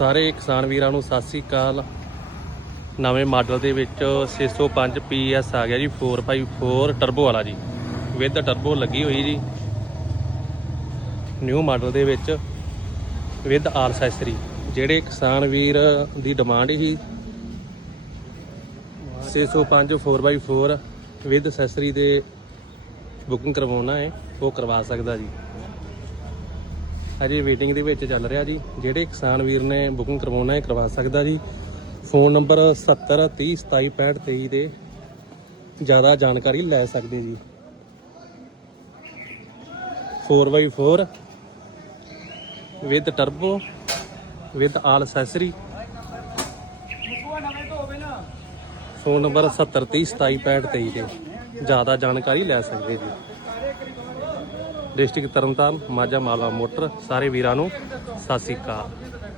ਸਾਰੇ ਕਿਸਾਨ ਵੀਰਾਂ ਨੂੰ ਸਤਿ ਸ੍ਰੀ ਅਕਾਲ। ਨਵੇਂ ਮਾਡਲ ਦੇ ਵਿੱਚ 605 PS ਆ ਗਿਆ ਜੀ 4x4 ਟਰਬੋ ਵਾਲਾ ਜੀ। ਵਿਦ ਟਰਬੋ ਲੱਗੀ ਹੋਈ ਜੀ। ਨਿਊ ਮਾਡਲ ਦੇ ਵਿੱਚ ਵਿਦ ਆਲ ਐਕਸੈਸਰੀ ਜਿਹੜੇ ਕਿਸਾਨ ਵੀਰ ਦੀ ਡਿਮਾਂਡ ਹੀ 605 4x4 ਵਿਦ ਸੈਸਰੀ ਦੇ ਬੁਕਿੰਗ ਕਰਵਾਉਣਾ ਹੈ, ਉਹ ਕਰਵਾ ਸਕਦਾ ਜੀ। ਅਜੇ ਵੇਟਿੰਗ ਦੇ ਵਿੱਚ ਚੱਲ ਰਿਹਾ ਜੀ। ਜਿਹੜੇ ਕਿਸਾਨ ਵੀਰ ਨੇ ਬੁਕਿੰਗ ਕਰਵਾਉਣਾ ਹੈ, ਕਰਵਾ ਸਕਦਾ ਜੀ। ਫੋਨ ਨੰਬਰ 70 30 27 65 23 ਦੇ ਜ਼ਿਆਦਾ ਜਾਣਕਾਰੀ ਲੈ ਸਕਦੇ ਜੀ। 4x4 with turbo with all accessory phone number 70 30 27 65 23 ਤੇ ਜ਼ਿਆਦਾ ਜਾਣਕਾਰੀ ਲੈ ਸਕਦੇ ਜੀ। ਡਿਸਟ੍ਰਿਕਟ ਤਰਨਤਾਰਨ ਮਾਝਾ ਮਾਲਵਾ ਮੋਟਰ ਸਾਰੇ ਵੀਰਾਂ ਨੂੰ ਸਤਿ ਸ੍ਰੀ ਅਕਾਲ।